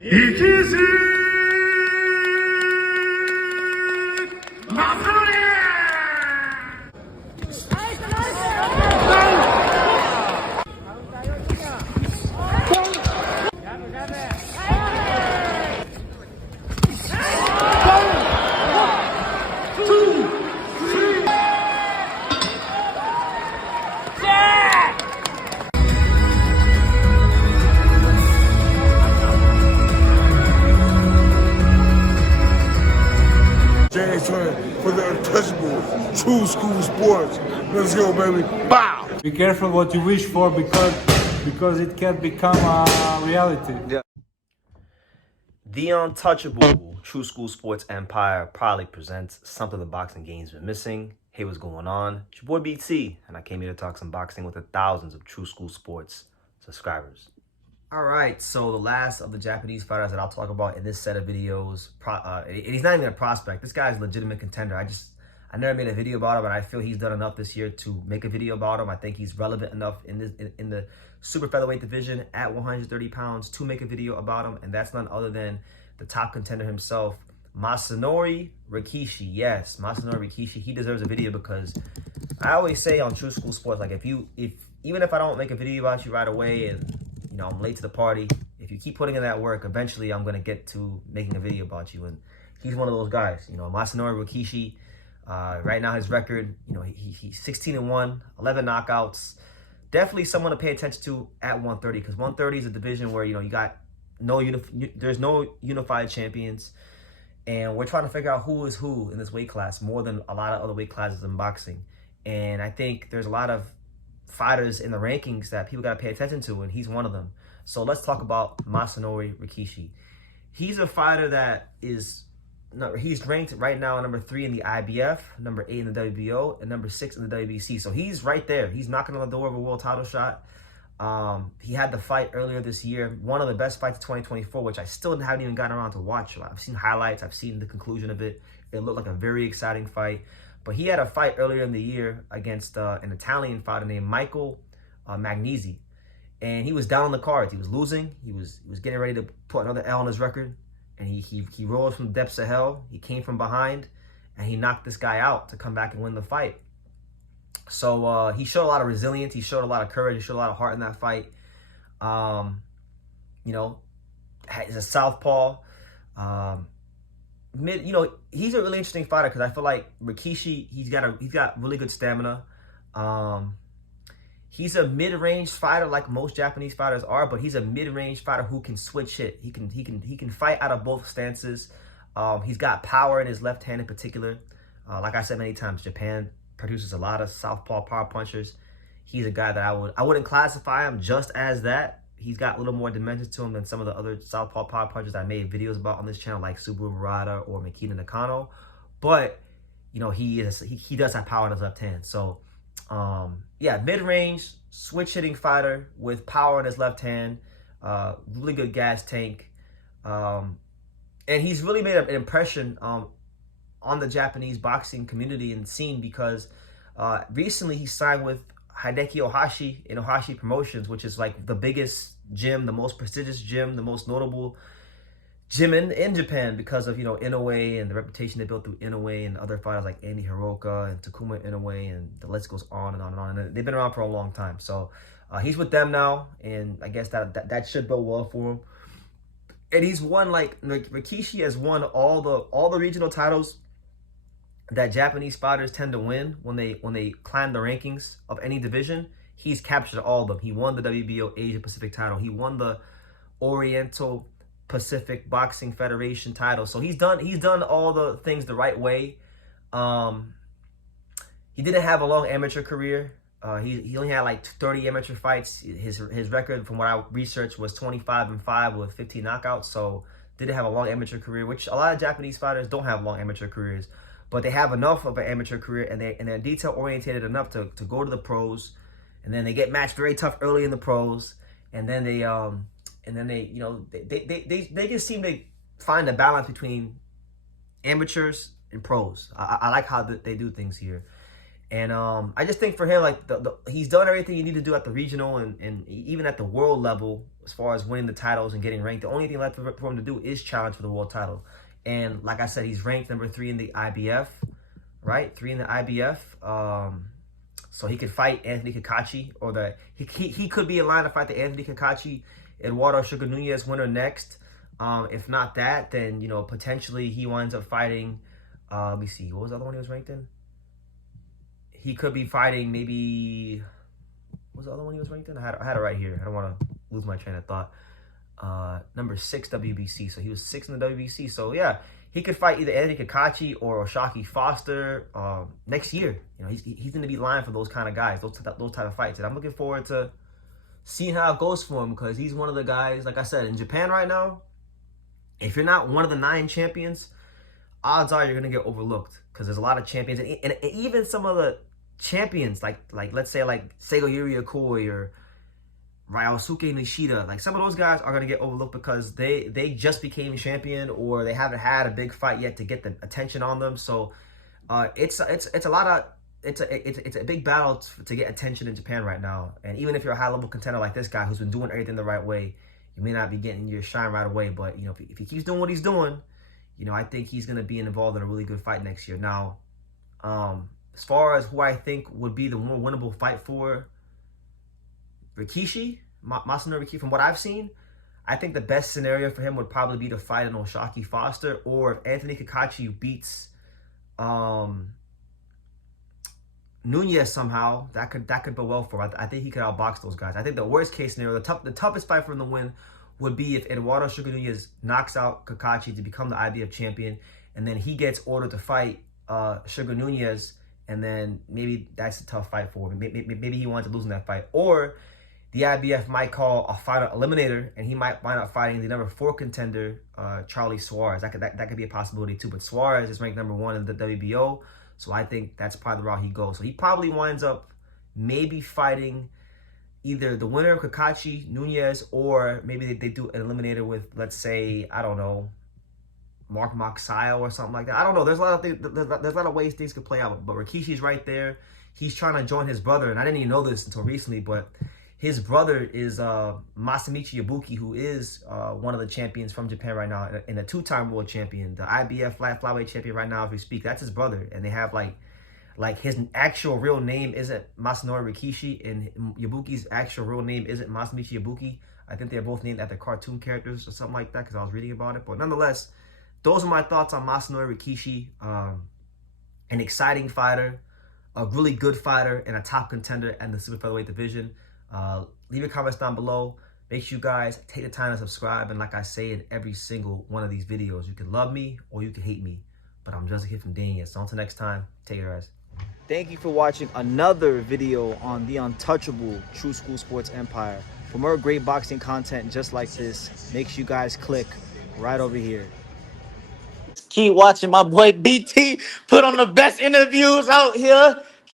Rikiishi Masanori. For the untouchable, true school sports. Let's go, baby. Bow! Be careful what you wish for because it can become a reality. Yeah. The untouchable True School Sports Empire proudly presents something the boxing game's been missing. Hey, what's going on? It's your boy BT, and I came here to talk some boxing with the thousands of True School Sports subscribers. All right, so the last of the Japanese fighters that I'll talk about in this set of videos, he's not even a prospect. This guy's a legitimate contender. I never made a video about him, but I feel he's done enough this year to make a video about him. I think he's relevant enough in the super featherweight division at 130 pounds to make a video about him, and that's none other than the top contender himself, Masanori RIKIISHI. Yes, Masanori RIKIISHI. He deserves a video because I always say on True School Sports, like even if I don't make a video about you right away and I'm late to the party, if you keep putting in that work, eventually I'm going to get to making a video about you. And he's one of those guys. Masanori RIKIISHI, right now his record, he's 16-1, 11 knockouts. Definitely someone to pay attention to at 130, because 130 is a division where, you got there's no unified champions. And we're trying to figure out who is who in this weight class more than a lot of other weight classes in boxing. And I think there's a lot of fighters in the rankings that people got to pay attention to, and he's one of them. So let's talk about Masanori RIKIISHI. He's a fighter that he's ranked right now number 3 in the IBF, number 8 in the WBO, and number 6 in the WBC. So he's right there. He's knocking on the door of a world title shot. He had the fight earlier this year, one of the best fights of 2024, which I still haven't even gotten around to watch. I've seen highlights. I've seen the conclusion of it. It looked like a very exciting fight. But he had a fight earlier in the year against an Italian fighter named Michael Magnesi. And he was down on the cards. He was losing. He was getting ready to put another L on his record. And he rose from the depths of hell. He came from behind. And he knocked this guy out to come back and win the fight. So he showed a lot of resilience. He showed a lot of courage. He showed a lot of heart in that fight. He's a southpaw. He's a really interesting fighter because I feel like RIKIISHI, he's got really good stamina. He's a mid-range fighter like most Japanese fighters are, but he's a mid-range fighter who can switch hit. He can fight out of both stances. He's got power in his left hand in particular. Like I said many times, Japan produces a lot of southpaw power punchers. He's a guy that I wouldn't classify him just as that. He's got a little more dimensions to him than some of the other southpaw power punchers I made videos about on this channel, like Subaru Murata or Makita Nakano. But he does have power in his left hand. So yeah, mid-range switch hitting fighter with power in his left hand, really good gas tank, and he's really made an impression on the Japanese boxing community and scene because recently he signed with Hideki Ohashi in Ohashi Promotions, which is like the biggest gym, the most prestigious gym, the most notable gym in Japan because of, Inoue and the reputation they built through Inoue and other fighters like Andy Hiroka and Takuma Inoue, and the list goes on and on and on. And they've been around for a long time. So he's with them now, and I guess that should bode well for him. And he's won, RIKIISHI has won all the regional titles that Japanese fighters tend to win when they climb the rankings of any division. He's captured all of them. He won the WBO Asia Pacific title. He won the Oriental Pacific Boxing Federation title. So he's done all the things the right way. He didn't have a long amateur career. He only had like 30 amateur fights. His record, from what I researched, was 25-5 with 15 knockouts. So didn't have a long amateur career, which a lot of Japanese fighters don't have long amateur careers. But they have enough of an amateur career, and they're detail oriented enough to go to the pros, and then they get matched very tough early in the pros, and then they just seem to find a balance between amateurs and pros. I like how they do things here, And I just think for him, like he's done everything you need to do at the regional and even at the world level as far as winning the titles and getting ranked. The only thing left for him to do is challenge for the world title. And like I said, he's ranked number 3 in the IBF, right? 3 in the IBF. So he could fight Anthony Kakachi, or he could be in line to fight the Anthony Kakachi Eduardo Sugar Nunez winner next. If not that, then potentially he winds up fighting. Let me see, what was the other one he was ranked in? He could be fighting maybe. What was the other one he was ranked in? I had it right here. I don't want to lose my train of thought. Number 6 WBC. So he was 6 in the WBC. So yeah, he could fight either Anthony Kakachi or Oshaki Foster next year. He's going to be lying for those kind of guys, those type of fights. And I'm looking forward to seeing how it goes for him, because he's one of the guys, like I said, in Japan right now, if you're not one of the 9 champions, odds are you're going to get overlooked, because there's a lot of champions. And even some of the champions, like let's say like Seigo Yuri Okoi or Ryosuke Nishida, like some of those guys are going to get overlooked because they just became champion, or they haven't had a big fight yet to get the attention on them. So it's a big battle to get attention in Japan right now. And even if you're a high level contender like this guy who's been doing everything the right way, you may not be getting your shine right away. But if he keeps doing what he's doing, I think he's going to be involved in a really good fight next year. Now, as far as who I think would be the more winnable fight for Rikishi, Masanori RIKIISHI, from what I've seen, I think the best scenario for him would probably be to fight an Oshaki Foster, or if Anthony Kakachi beats Nunez somehow, that could go well for him. I think he could outbox those guys. I think the worst case scenario, the toughest fight for him to win would be if Eduardo Sugar Nunez knocks out Kakachi to become the IBF champion, and then he gets ordered to fight Sugar Nunez, and then maybe that's a tough fight for him. Maybe he wants to lose in that fight. Or the IBF might call a final eliminator, and he might wind up fighting the number 4 contender, Charlie Suarez. That could be a possibility too. But Suarez is ranked number 1 in the WBO, so I think that's probably the route he goes. So he probably winds up maybe fighting either the winner of Kakachi, Nunez, or maybe they do an eliminator with, let's say, I don't know, Mark Moxile or something like that. I don't know. There's a lot of things. There's a lot of ways things could play out. But Rikishi's right there. He's trying to join his brother, and I didn't even know this until recently, but his brother is Masamichi Ibuki, who is one of the champions from Japan right now, and a 2-time world champion, the IBF flyweight champion right now as we speak. That's his brother, and they have like his actual real name isn't Masanori Rikiishi, and Ibuki's actual real name isn't Masamichi Ibuki. I think they're both named after cartoon characters or something like that, because I was reading about it. But nonetheless, those are my thoughts on Masanori Rikiishi. An exciting fighter, a really good fighter, and a top contender in the super featherweight division. Leave your comments down below. Make sure you guys take the time to subscribe. And like I say in every single one of these videos, you can love me or you can hate me, but I'm just a kid from Dania. So until next time, take care, guys. Thank you for watching another video on the untouchable True School Sports Empire. For more great boxing content just like this, make sure you guys click right over here. Keep watching my boy BT put on the best interviews out here.